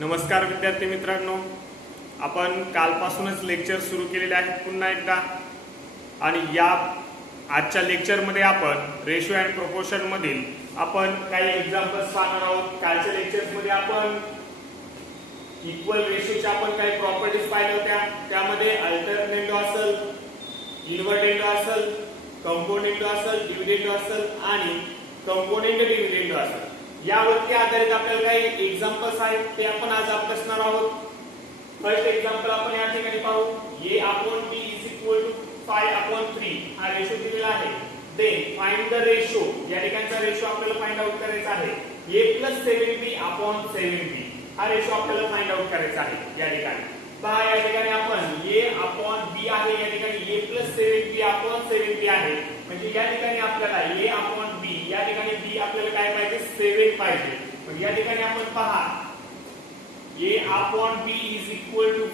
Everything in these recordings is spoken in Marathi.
नमस्कार विद्यार्थी मित्रांनो, आपण कालपासूनच लेक्चर सुरू केलेले आहेत पुन्हा एकदा. आणि या आजच्या लेक्चरमध्ये आपण रेशो अँड प्रोपोर्शन मधील आपण काही एक्झाम्पल्स पाहणार आहोत. कालच्या लेक्चर्समध्ये आपण इक्वल रेशोच्या आपण काही प्रॉपर्टीज पाहिल्या होत्या. त्यामध्ये अल्टरनेटिव्ह असेल, इन्व्हर्टेंड असेल, कंपोनेंट असेल, डिव्हिडेंड असेल आणि कंपोनेंट डिव्हिडेंड असेल. यावरती आधारित आपल्याला काही एक्झाम्पल्स आहेत ते आपण आज अभ्यासणार आहोत. फर्स्ट एक्झाम्पल आपण या ठिकाणी पाहू. a/b = 5/3 हा रेशो दिलेला आहे. Then find the ratio. या ठिकाणचा रेशो आपल्याला फाइंड आउट करायचा आहे. a + 7b/7b हा रेशो आपल्याला फाइंड आउट करायचा आहे. या ठिकाणी पहा, या ठिकाणी आपण a/b आहे, या ठिकाणी a + 7b/7b आहे. म्हणजे या ठिकाणी आपल्याला a/b, या ठिकाणी b आपल्याला काय पाहिजे, 7 पाहिजे. पण या ठिकाणी आपण पहा a/b =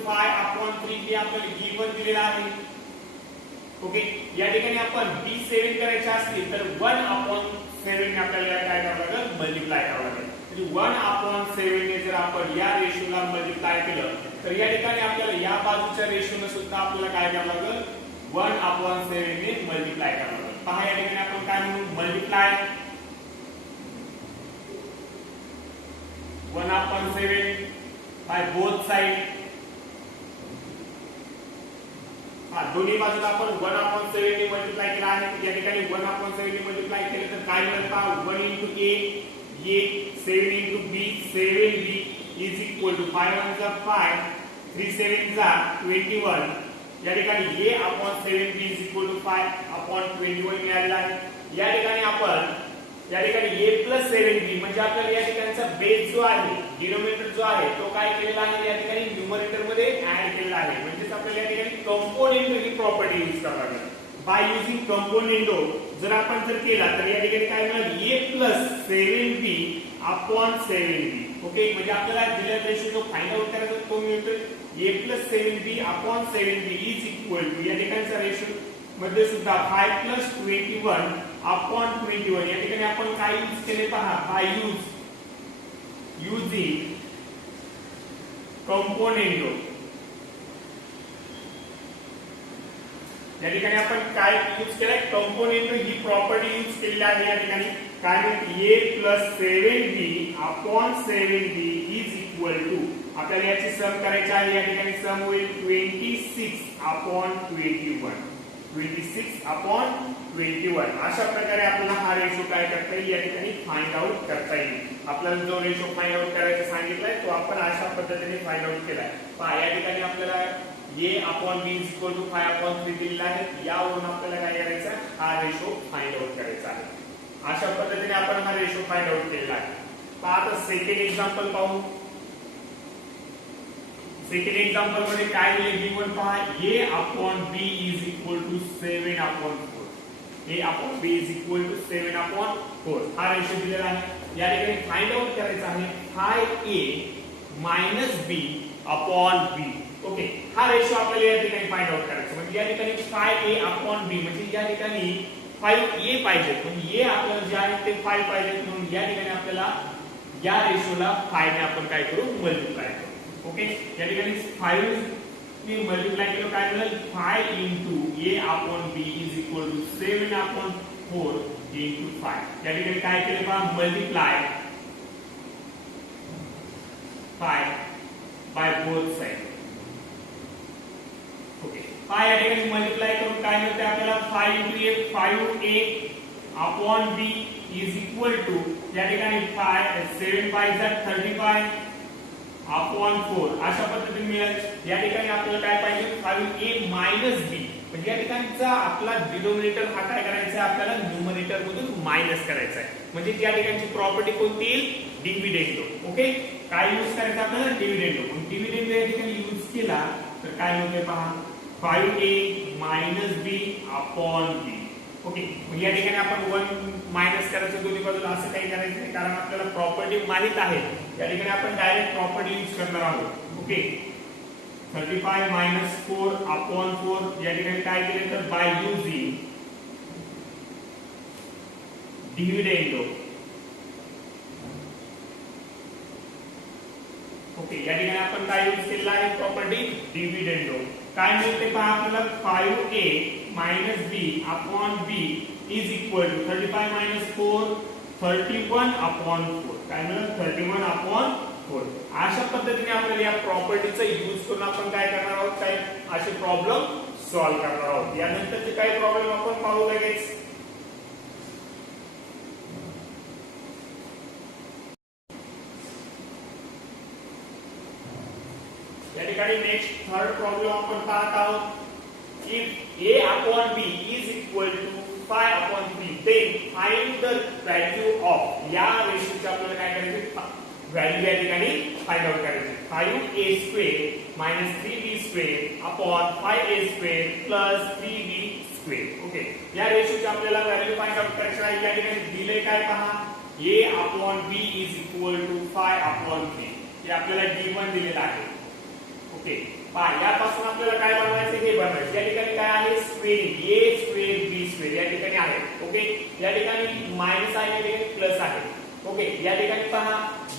5/3 आपल्याला गिवन दिलेला आहे. ओके, या ठिकाणी आपण b 7 करायचे असतील तर 1/7 आपल्याला काय करावं लागेल, मल्टिप्लाय करावं लागेल. म्हणजे 1/7 ने जर आपण या रेशोला मल्टिप्लाय केलं तर या ठिकाणी आपल्याला या बाजूच्या रेशोने सुद्धा आपल्याला काय करावं लागेल, 1/7 ने मल्टिप्लाय करावं लागेल. पहा, या ठिकाणी आपण काय म्हणू, मल्टिप्लाय 1/7 बाय बोथ साइड. दोन्ही बाजूला आपण 1/7 ने मल्टिप्लाय केला आहे. या ठिकाणी 1/7 ने मल्टिप्लाय केले तर काय मिळेल पहा, 1 * a 7 * b 7b = 5 * 1 5 3 7 21. या ठिकाणी a/7b = 5/21 मिळालेला आहे. या ठिकाणी आपण या ठिकाणी a + 7b म्हणजे आपल्याला या ठिकाणचा बेस जो आहे, डिनोमिनेटर जो आहे तो काय केलेला आहे, या ठिकाणी न्यूमरेटर मध्ये ऍड केलेला आहे. म्हणजे आपल्याला या ठिकाणी कंपोनेंट ही प्रॉपर्टी यूज करावी लागेल. बाय युजिंग कंपोनेंटो जर आपण केला तर या ठिकाणी काय मिळेल, a + 7b/7b. ओके, म्हणजे आपल्याला दिलेला रेशो जो फाइंड आउट करायचा तो मिळतो a + 7b/7b या ठिकाणचा रेशो मध्ये सुद्धा 5 + 21/21. या ठिकाणी आपण काय यूज केले पहा, बाय युजिंग कंपोनेंटो. या ठिकाणी आपण काय यूज केलाय, कंपोनेंटो ही प्रॉपर्टी यूज केलेली आहे. या ठिकाणी काय म्हणते, a + 7b/7b आपल्याला याची सम करायची आहे. या ठिकाणी सम होईल 26/21. 26/21 अशा प्रकारे आपल्याला हा रेशो काय करता येईल, या ठिकाणी फाइंड आउट करता येईल. आपल्याला जो रेशो फाइंड आउट करायचा सांगितलाय तो आपण अशा पद्धतीने फाइंड आउट केलाय. पहा, या ठिकाणी आपल्याला a/b = 5/3 दिलेला आहे. यावरून आपल्याला काय करायचं, हा रेशो फाइंड आउट करायचा आहे. अशा पद्धतीने आपण हा रेशो फाइंड आउट केलेला आहे. पहा, आता सेकंड एक्झाम्पल पाहू. सेकंड एक्झाम्पल मध्ये काय दिले, गिवन पहा, a/b = 7/4. a/b = 7/4 हा रेशो दिलेला आहे. या ठिकाणी फाइंड आउट करायचा आहे 5a - b/b. ओके, हा रेशो आपल्याला या ठिकाणी फाइंड आउट करायचा. म्हणजे या ठिकाणी 5a/b म्हणजे या ठिकाणी 5a पाहिजे, पण a आपल्याला जे आहे ते 5 पाहिजे. म्हणून या ठिकाणी आपल्याला या रेशोला 5 ने आपण काय करू, मल्टिप्लाय करू. ओके, या ठिकाणी 5 ने मल्टिप्लाय केलं काय मिळेल, 5 * a/b = 7/4 * 5. या ठिकाणी काय केले पहा, multiply 5 by both side. Okay, पहा, या ठिकाणी मल्टिप्लाय करून काय मिळते आपल्याला, 5 * a 5a/b या ठिकाणी 7 5 35/4 अशा पद्धतीने मिळेल. या ठिकाणी आपल्याला काय पाहिजे, 5a - b म्हणजे या ठिकाणचा आपला डिनोमिनेटर हा काय करायचा आहे, आपल्याला न्यूमरेटर मधून मायनस करायचा आहे. म्हणजे या ठिकाणची प्रॉपर्टी कोणती येईल, डिव्हिडेंडो. ओके, काय यूज करायचं आपल्याला, डिव्हिडेंडो. मग डिव्हिडेंडो या ठिकाणी यूज केला तर काय होते पहा, 5a - b/b. ओके, मग या ठिकाणी आपण 1 मायनस करायचं दोन्ही बाजूला, असं काही करायचं नाही कारण आपल्याला प्रॉपर्टी माहित आहे. या ठिकाणी आपण डायरेक्ट प्रॉपर्टी यूज करणार आहोत. ओके, 35 - 4/4 या ठिकाणी काय केले तर बाय युजिंग डिव्हिडेंडो ओके, या ठिकाणी आपण काय यूज केलेला आहे प्रॉपर्टी डिव्हिडेंडो. काय मिळते पहा आपल्याला 5a minus b upon b is equal to 35 minus 4 31 upon 4. काय मिळेल 31 upon 4. अशा पद्धतीने आपल्याला या प्रॉपर्टीचा यूज करून आपण काय करणार आहोत, काय असे प्रॉब्लेम सॉल्व्ह करणार आहोत. यानंतरचे काही प्रॉब्लेम आपण पाहू लगेच. या ठिकाणी नेक्स्ट थर्ड प्रॉब्लेम आपण पाहत आहोत. If a upon b is equal to 5 upon 3, then find the value of या रेशोची आपल्याला काय करायचे, व्हॅल्यू या ठिकाणी फाइंड आउट करायची. 5a square minus 3b square upon 5a square plus 3b square. Okay, या रेशोची आपल्याला व्हॅल्यू फाइंड आउट करायची आहे. या ठिकाणी दिले काय पहा, a upon b is equal to 5 upon 3. हे आपल्याला गिवन दिलेलं आहे. ओके, पहा यापासून आपल्याला काय बनवायचं, हे बनवायचं. या ठिकाणी काय आहे, squaring a square b square या ठिकाणी आहे. ओके, या ठिकाणी मायनस आहे, या ठिकाणी प्लस आहे. ओके, या ठिकाणी पहा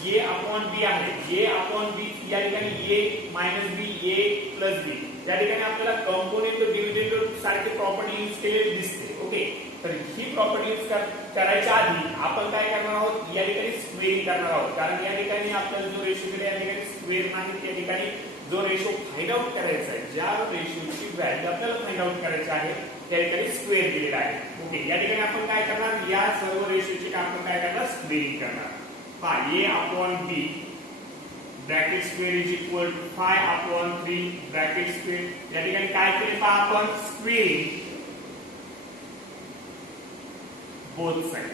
a अपॉन b आहे, a अपॉन b या ठिकाणी a minus b a plus b. या ठिकाणी आपल्याला कंपोनेंट डिव्हिडेंड सारखी प्रॉपर्टी यूज केलेली दिसते. ओके, तर ही प्रॉपर्टी यूज करायच्या आधी आपण काय करणार आहोत, या ठिकाणी स्क्वेअरिंग करणार आहोत. कारण या ठिकाणी आपल्याला जो रेशो दिला या ठिकाणी स्क्वेअर नाही, या ठिकाणी जो रेशो फाइंड आउट करायचा आहे, ज्या रेशोची व्हॅल्यू आपल्याला फाइंड आउट करायची आहे त्या ठिकाणी स्क्वेअर दिलेला आहे. ओके, या ठिकाणी आपण काय करणार, या सर्व रेशोची आपण काय करणार, स्क्वेअरिंग करणार. पहा a upon b bracket square is equal to 5 upon 3 bracket square. या ठिकाणी काय केले पहा आपण, स्क्वेअरिंग बोथ साइड.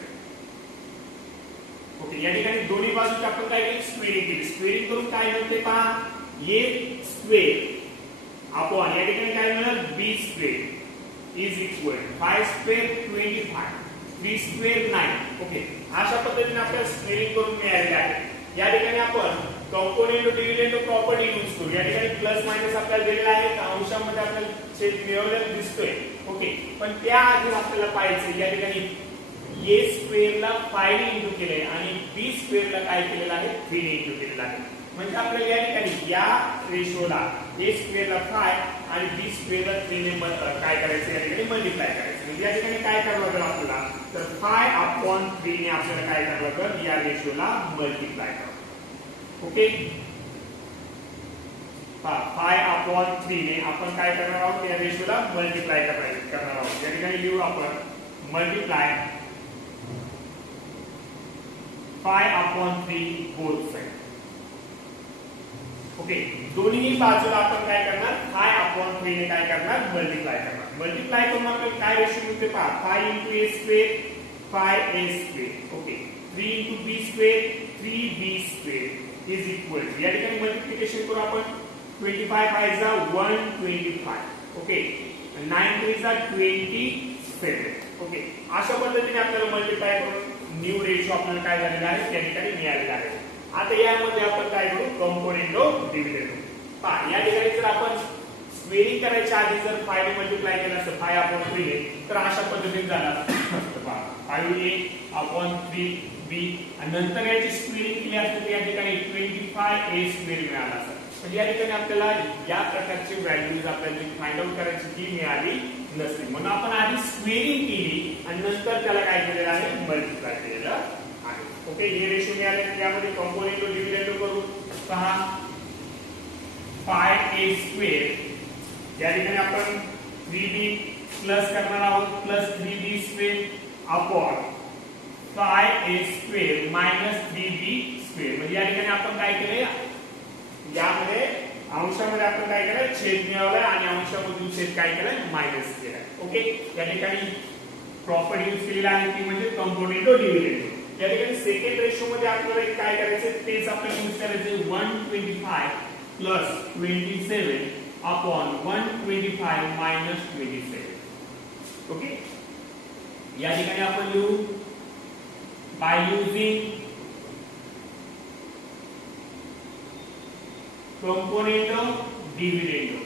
ओके, या ठिकाणी दोन्ही बाजूची आपण काय केली, स्क्वेअरिंग केली. स्क्वेअरिंग करून काय मिळते पहा, a स्क्वेअर अपॉन या ठिकाणी काय मिळेल, b square is equal 5 square 25 3 square 9. Okay, अशा पद्धतीने आपल्याला स्क्वेअरिंग करून मिळालेले आहे. या ठिकाणी आपण कंपोनेंट डिव्हिडेंड प्रॉपर्टी यूज करू. या ठिकाणी प्लस मायनस आपल्याला दिलेला आहे, अंशामध्ये आपल्याला छेद मिळवलेला दिसतोय. ओके, पण त्याआधी आपल्याला पाहायचं, या ठिकाणी a स्क्वेअरला 5 ने इंटू केले आणि b स्क्वेअरला काय केलेलं आहे, 3 ने इंटू केलेलं आहे. म्हणजे आपल्याला या ठिकाणी या रेशोला a स्क्वेअरला 5 आणि b स्क्वेअरला 3 ने काय करायचं, या ठिकाणी मल्टिप्लाय करायचं. म्हणजे या ठिकाणी काय करावं लागेल आपल्याला, तर 5 अपॉन 3 ने आपल्याला काय करावं लागेल, या रेशोला मल्टिप्लाय करावं. ओके, 5 अपॉन 3 ने आपण काय करणार आहोत, या रेशोला मल्टिप्लाय करणार आहोत. या ठिकाणी लिहू आपण multiply 5 upon 3 both side. Okay, दोन्ही बाजूला आपण काय करणार, 5 upon 3 ने काय करणार, मल्टिप्लाय करणार. मल्टिप्लाय करून आपल्याला काय रेशो मिळते पहा, 5 into a square 5a square. Okay, 3 into b square 3b square is equal to, या ठिकाणी मल्टिप्लिकेशन करू आपण, 25 5 जा 125. ओके, 9 3 जा 27. ओके, अशा पद्धतीने आपल्याला मल्टिप्लाय करून न्यू रेशो आपल्याला काय झालेला आहे, त्या ठिकाणी मिळालेला आहे. आता यामध्ये आपण काय करू, कंपोनेंट ऑफ डिव्हिडेंड. पहा या ठिकाणी जर आपण स्क्वेअरिंग करायच्या आधी जर 5 ने मल्टिप्लाय केलं असतं 5 अपॉन 3 ने, तर अशा पद्धतीने झाला असतं. पहा 5a अपॉन 3b आणि नंतर याची स्क्वेअरिंग केली असते, या ठिकाणी 25a स्क्वेअर मिळाला असतं. म्हणजे या ठिकाणी आपल्याला या प्रकारची व्हॅल्यूज आपल्याला फाइंड आउट करायची ती मिळाली नसते. म्हणून आपण आधी स्क्वेअरिंग केली आणि नंतर त्याला काय केलेलं आहे, मल्टिप्लाय केलेलं आहे. ओके, हे रेशो मिळाले. यामध्ये कंपोनेंट डिव्हिडेंड करू. पहा 5a स्क्वेअर, या ठिकाणी आपण 3b प्लस करणार आहोत, plus 3b square upon 5a square minus 3b square. म्हणजे या ठिकाणी आपण काय केले, यामध्ये अंशामध्ये आपण काय केलं, छेद मिळवलाय आणि अंशामधून छेद काय केलाय, मायनस केलाय. ओके, या ठिकाणी प्रॉपर्टी यूज केलेली आहे ती म्हणजे कंपोनेंट डिव्हिडेंड. या ठिकाणी सेकंड रेशो मध्ये आपल्याला काय करायचं, तेच आपल्याला यूज करायचं, 125 प्लस 27 अपॉन 125 मायनस 27. ओके, या ठिकाणी आपण लिहू by using component of dividend.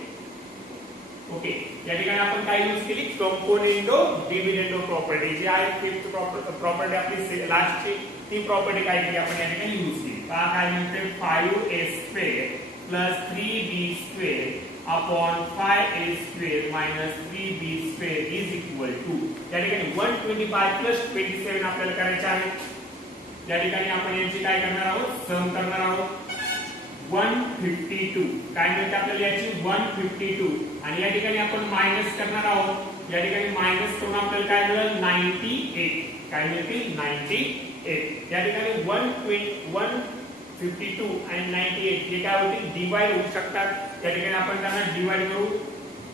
Okay, या ठिकाणी आपण काय यूज केली, कंपोनेंट ऑफ डिव्हिडेंड प्रॉपर्टी जी आहे फिफ्थ प्रॉपर्टी आपली लास्टची ती प्रॉपर्टी काय केली आपण या ठिकाणी यूज केली. पहा काय मिळते 5a square plus 3b square upon 5a square minus 3b square is equal to या ठिकाणी 125 प्लस 27 आपल्याला करायचे आहे. या ठिकाणी आपण यांची काय करणार आहोत सम करणार आहोत. 152 काय मिळते आपल्याला याची 152 आणि या ठिकाणी आपण मायनस करणार आहोत. या ठिकाणी मायनस करून आपल्याला काय मिळेल 98 काय मिळतील 98. या ठिकाणी 152 आणि 98 हे काय होतील डिवाइड होऊ शकतात. या ठिकाणी आपण त्यांना डिवाइड करू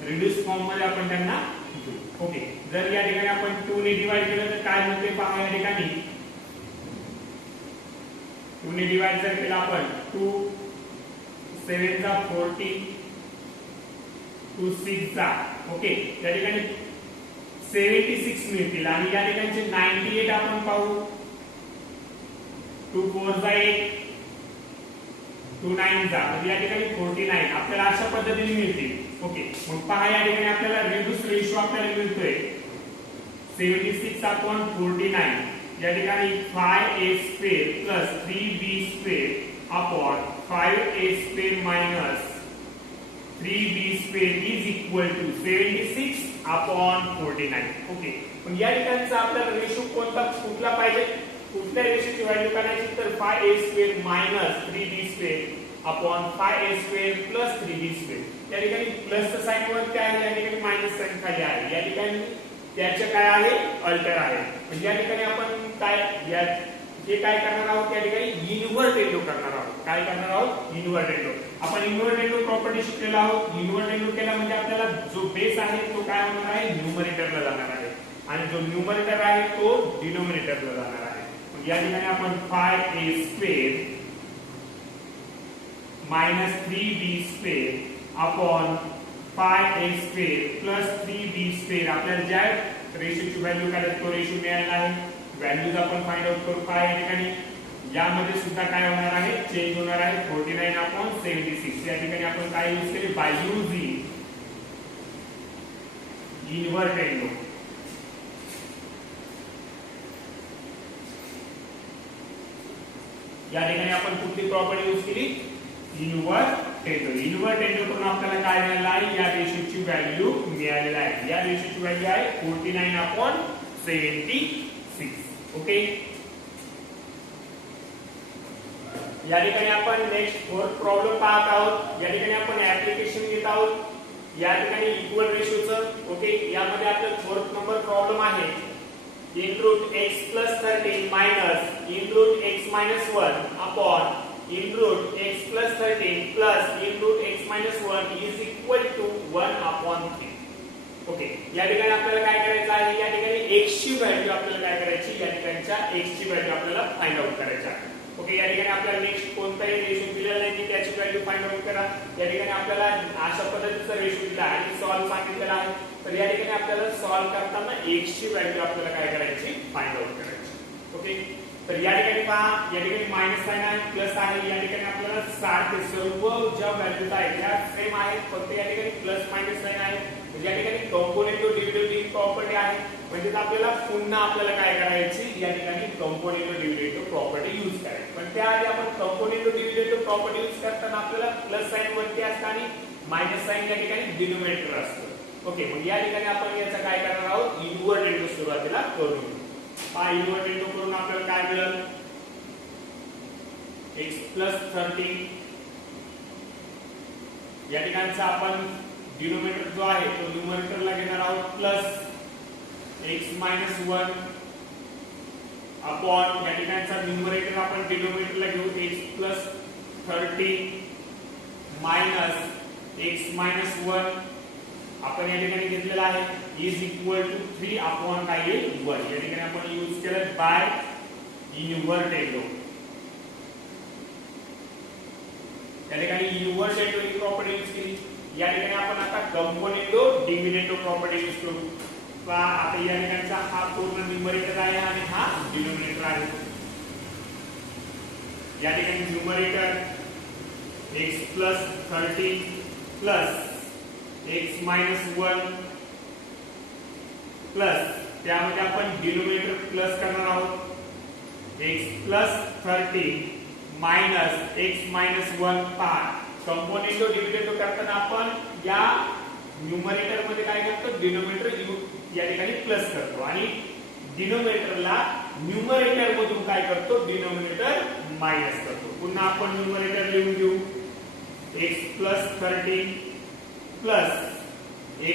रिड्यूस फॉर्म मध्ये आपण त्यांना घेऊ. ओके जर या ठिकाणी आपण 2 ने डिवाइड केलं तर काय होते पहा. या ठिकाणी 2 ने डिवाइड जर केलं आपण 2 7 चा 40 2 6 चा ओके या ठिकाणी 76 मिळतील आणि या ठिकाणी 98 आपण पाहू 2 4 चा 1 2 9 चा म्हणजे या ठिकाणी 49 आपल्याला अशा पद्धतीने मिळतील. ओके मग पहा या ठिकाणी आपल्याला रिड्यूस रेशो आपल्याला मिळतोय 76 अपॉन 49 या ठिकाणी 5a square plus 3b square upon 5a square minus 3b square is equal to 76 upon 49. Okay पण या ठिकाणचा आपल्याला रेशो कोणता कुठला पाहिजे कुठल्या रेशोची व्हॅल्यू काढायची तर 5a square minus 3b square upon 5a square plus 3b square. या ठिकाणी प्लसचं साइन वरती आहे या ठिकाणी मायनस साइन खाली आहे. या ठिकाणी त्याचे काय आहे अल्टर आहे. म्हणजे या ठिकाणी आपण काय हे काय करणार आहोत या ठिकाणी इन्व्हर्टेंडो करणार आहोत. काय करणार आहोत इन्व्हर्टेंडो. आपण इन्व्हर्टेंडो प्रॉपर्टी शिकलेलो आहोत. इन्व्हर्टेंडो केला म्हणजे आपल्याला जो बेस आहे तो काय होणार आहे न्यूमरेटरला जाणार आहे आणि जो न्यूमरेटर आहे तो डिनोमिनेटरला जाणार आहे. म्हणजे या ठिकाणी आपण 5a square minus 3b square upon 5a square plus 3b square आपल्याला ज्या रेशोची व्हॅल्यू काढायची तो रेशो मिळाला आहे. व्हॅल्यूज आपण फाइंड आउट करू. काय या ठिकाणी यामध्ये सुद्धा काय होणार आहे चेंज होणार आहे 49 अपॉन 76. या ठिकाणी आपण काय यूज केले बाय युजिंग इन्व्हर्टेंडो. या ठिकाणी आपण कुठली प्रॉपर्टी यूज केली इन्व्हर्टेंडो. इन्व्हर्टेंडो करून आपल्याला काय मिळालं आहे या रेशोची व्हॅल्यू मिळालेली आहे. या रेशोची व्हॅल्यू आहे 49 अपॉन 76. ओके या ठिकाणी आपण नेक्स्ट फोर्थ प्रॉब्लेम पाहत आहोत. या ठिकाणी आपण ऍप्लिकेशन घेत आहोत या ठिकाणी इक्वल रेशोचं. ओके यामध्ये आपला फोर्थ नंबर प्रॉब्लेम आहे in root x plus 13 minus in root x minus 1 upon in root x plus 13 plus in root x minus 1 is equal to 1 upon 3. Okay या ठिकाणी आपल्याला काय करायचं आहे या ठिकाणी x ची व्हॅल्यू आपल्याला काय करायची या ठिकाणच्या x ची व्हॅल्यू आपल्याला फाइंड आउट करायची आहे. ओके या ठिकाणी आपल्याला नेक्स्ट कोणताही रेशो दिलेला नाही की त्याची व्हॅल्यू फाइंड आउट करा. या ठिकाणी आपल्याला अशा पद्धतीचा रेशो दिला आणि सॉल्व सांगितलेला आहे. तर या ठिकाणी आपल्याला सॉल्व करताना x ची व्हॅल्यू आपल्याला काय करायची फाइंड आउट करायची. ओके तर या ठिकाणी पहा या ठिकाणी मायनस साइन आहे प्लस आहे. या ठिकाणी आपल्याला सारखे सर्व ज्या व्हॅल्यूज आहेत त्या सेम आहेत फक्त या ठिकाणी प्लस मायनस साइन आहे. म्हणजे या ठिकाणी कंपोनेंट डिव्हिडेंड प्रॉपर्टी आहे. म्हणजे आपल्याला पुन्हा आपल्याला काय करायची या ठिकाणी कंपोनेंट डिव्हिडेंड प्रॉपर्टी यूज करायची. पण त्याआधी आपण कंपोनेंट डिव्हिडेंड प्रॉपर्टी यूज करताना आपल्याला प्लस साइन वरती असतं आणि मायनस साइन या ठिकाणी डिनोमिनेटर असतं. ओके मग या ठिकाणी आपण याचा काय करणार आहोत इन्व्हर्टेंडो सुरुवातीला करून हा इन्व्हर्टेंडो करून आपल्याला काय मिळेल x प्लस 13 या ठिकाणचा आपण डिनोमिनेटर जो आहे तो न्यूमरेटरला घेणार आहोत प्लस x मायनस 1 अपॉन या ठिकाणचा न्यूमरेटर आपण डिनोमिनेटरला घेऊ x plus 13 minus x minus 1 आपण या ठिकाणी घेतलेला आहे इज इक्वल टू 3 अपॉन काय येईल 1. या ठिकाणी आपण यूज केलं बाय इन्व्हर्टेंडो. या ठिकाणी इन्व्हर्टेंडो ही प्रॉपर्टी यूज केली. या ठिकाणी आपण आता कंपोनेंटो डिव्हिडेंडो प्रॉपर्टी यूज करू. पहा आता या ठिकाणचा हा पूर्ण न्यूमरेटर आहे आणि हा डिनोमिनेटर आहे. या ठिकाणी numerator x plus 13 plus x minus 1 plus त्यामध्ये आपण डिनोमिनेटर प्लस करणार आहोत x plus 13 minus x minus 1 पहा कंपोनेंटो डिव्हिडेंडो करताना आपण या न्यूमरेटर मध्ये काय करतो डिनोमिनेटर या ठिकाणी प्लस करतो आणि डिनोमिनेटरला न्यूमरेटर मधून काय करतो डिनोमिनेटर मायनस करतो. पुन्हा आपण न्यूमरेटर लिहून घेऊ x plus 13 plus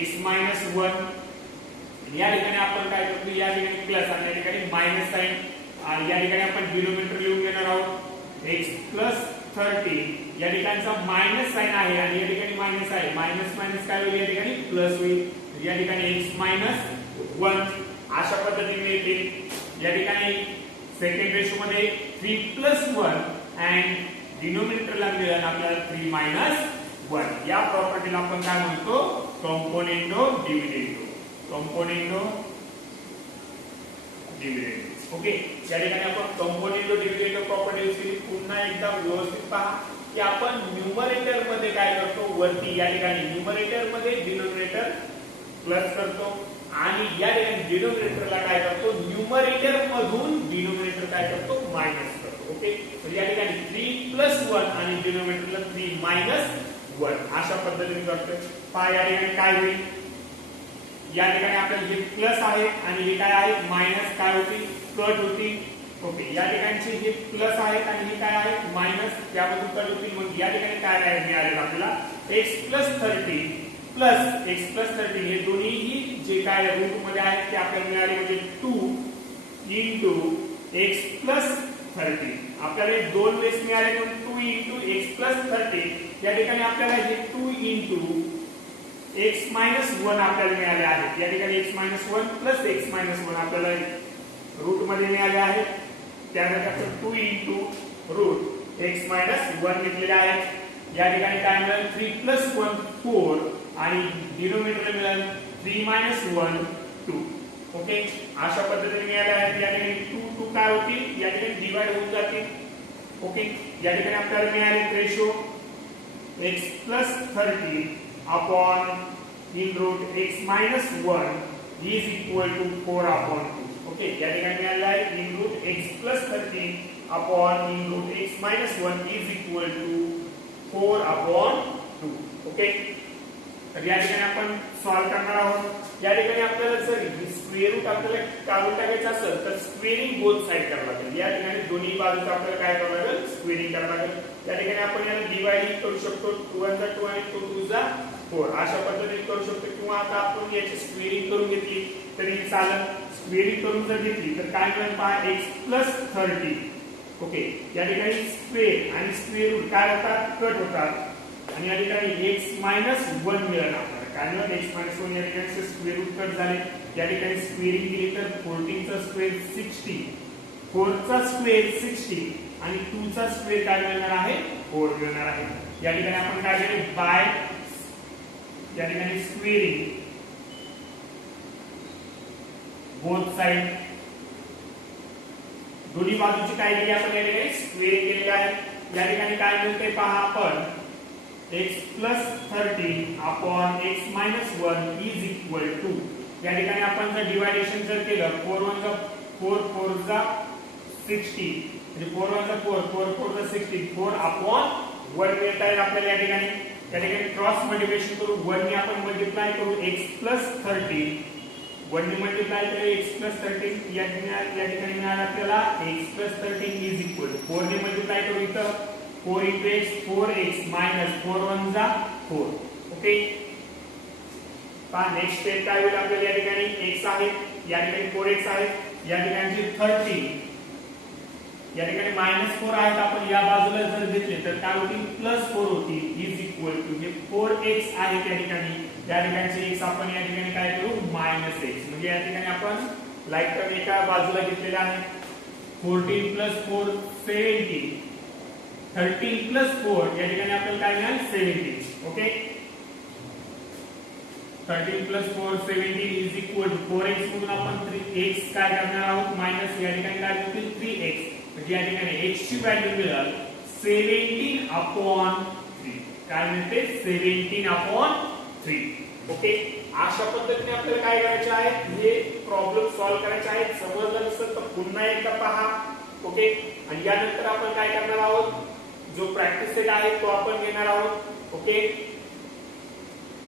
x minus 1 या ठिकाणी आपण काय करतो या ठिकाणी प्लस आणि या ठिकाणी मायनस साइन आणि या ठिकाणी आपण डिनोमिनेटर लिहून घेणार आहोत x प्लस 13 या ठिकाणचा मायनस साइन आहे आणि या ठिकाणी मायनस आहे मायनस मायनस काय होईल या ठिकाणी प्लस होईल या ठिकाणी x मायनस 1 अशा पद्धतीने येतील. या ठिकाणी सेकंड रेशो मध्ये 3 प्लस 1 अँड डिनोमिनेटरला मिळेल आपल्याला 3 मायनस 1 या प्रॉपर्टीला आपण काय म्हणतो कंपोनेंटो डिव्हिडेंडो कंपोनेंटो डिव्हिडेंडो. ओके या ठिकाणी आपण कंपोनेंटो डिव्हिडेंडो प्रॉपर्टी यूज केली. पुन्हा एकदा व्यवस्थित पहा की आपण न्यूमरेटर मध्ये काय करतो वरती या ठिकाणी न्यूमरेटर मध्ये डिनोमिनेटर प्लस करतो आणि या ठिकाणी डिनोमिनेटरला काय करतो न्यूमरेटर मधून डिनोमिनेटर काय करतो मायनस करतो. ओके तर या ठिकाणी 3 प्लस 1 आणि डिनोमिनेटरला 3 मायनस 1 अशा पद्धतीने करतो. पहा या ठिकाणी काय होईल या ठिकाणी आपल्याला हे प्लस आहे आणि हे काय आहे मायनस काय होती कट होती. ओके या ठिकाणचे हे प्लस आहेत आणि हे काय आहे मायनस त्यामधून कट होतील. मग या ठिकाणी काय आहे मिळालेलं आपल्याला x plus 13 plus x plus 13 हे दोन्हीही जे काय रूट मध्ये आहेत ते आपल्याला मिळाले म्हणजे 2 इंटू x प्लस 13 आपल्याला हे दोन वेळेस मिळाले म्हणून 2 इंटू x प्लस 13 या ठिकाणी आपल्याला हे 2 इंटू x मायनस 1 आपल्याला मिळाले आहेत. या ठिकाणी x minus 1 plus x minus 1 आपल्याला रूट मध्ये मिळाले आहेत. त्यानंतर आपण 2 इंटू रूट x मायनस 1 घेतलेले आहेत. या ठिकाणी काय मिळेल 3 प्लस 1 4 आणि डिनोमिनेटर मिळेल 3 मायनस 1 2. ओके अशा पद्धतीने मिळाले आहेत. या ठिकाणी 2 2 काय होतील या ठिकाणी डिवाइड होऊन जातील. ओके या ठिकाणी आपल्याला मिळाले ratio x plus 13 upon in root x minus 1 is equal to 4 upon 2. Okay या ठिकाणी मिळाले आहे in root x plus 13 upon in root x minus 1 is equal to 4 upon 2. Okay तर या ठिकाणी आपण सॉल्व करणार आहोत. या ठिकाणी आपल्याला जर स्क्वेअर रूट आपल्याला काढून टाकायचं असेल तर स्क्वेअरिंग बोथ साइड करावं लागेल. या ठिकाणी दोन्ही बाजूचा आपल्याला काय करावं लागेल स्क्वेअरिंग करावं लागेल. या ठिकाणी आपण याला डिवाइडिंग करू शकतो 2 * 2 आणि 2 * 2 4 अशा पद्धतीने करू शकतो किंवा आता आपण याची स्क्वेअरिंग करून घेतली तरी चालेल. स्क्वेअरिंग करून जर घेतली तर काय मिळेल पहा x प्लस 13. ओके या ठिकाणी स्क्वेअर आणि स्क्वेअर रूट काय होतात कट होतात आणि या ठिकाणी x मायनस 1 मिळेल आपल्याला काय मिळेल x मायनस 1 या ठिकाणी स्क्वेअर रूट कट झाले. या ठिकाणी स्क्वेअरिंग केली तर 14 चा स्क्वेअर 60 4 चा स्क्वेअर 60 आणि 2 चा स्क्वेअर काय मिळणार आहे 4 मिळणार आहे. या ठिकाणी आपण काय केले बाय या ठिकाणी स्क्वेअरिंग बोथ साइड दोन्ही बाजूची काय केली आपण या ठिकाणी स्क्वेअरिंग केलेली आहे. या ठिकाणी काय मिळते पहा आपण x plus 13 upon x minus 1 is equal to या ठिकाणी आपण जर डिवायडेशन जर केलं 4 1 जा 4 4 जा 60 म्हणजे 4 1 जा 4 4 4 जा 60 4 अपॉन 1 मिळत आहे आपल्याला. या ठिकाणी क्रॉस मल्टिप्लिकेशन करू 1 ने आपण मल्टिप्लाय करू x प्लस 13 1 ने मल्टिप्लाय केले x प्लस 13 या ठिकाणी मिळालं आपल्याला x प्लस 13 इज इक्वल 4 ने मल्टिप्लाय करू इथं 4 into x 4x minus 4 1 जा 4. ओके पहा नेक्स्ट स्टेप काय होईल आपल्याला या ठिकाणी x आहे या ठिकाणी 4x आहे या ठिकाणी 13 या ठिकाणी -4 आहेत. आपण या बाजूला जर घेतले तर काय होतील +4 होतील इज इक्वल टू हे 4x आहे त्या ठिकाणी x आपण या ठिकाणी काय करू -x म्हणजे या ठिकाणी आपण लाईक टर्म एका बाजूला घेतलेला आहे. 14 + 4 17 13 + 4 या ठिकाणी आपल्याला काय मिळेल 17. Okay 13 + 4 17 is equal to 4x म्हणून आपण 3x काय करणार आहोत मायनस या ठिकाणी काय होईल 3x म्हणजे या ठिकाणी x ची व्हॅल्यू मिळेल 17/3 काय मिळते 17/3. ओके अशा पद्धतीने आपल्याला काय करायचे आहे हे प्रॉब्लेम सॉल्व्ह करायचे आहेत. समजलं नसेल तर पुन्हा एकदा पहा ओके. आणि यानंतर आपण काय करणार आहोत, जो प्रॅक्टिस सेट आहे तो आपण घेणार आहोत. ओके.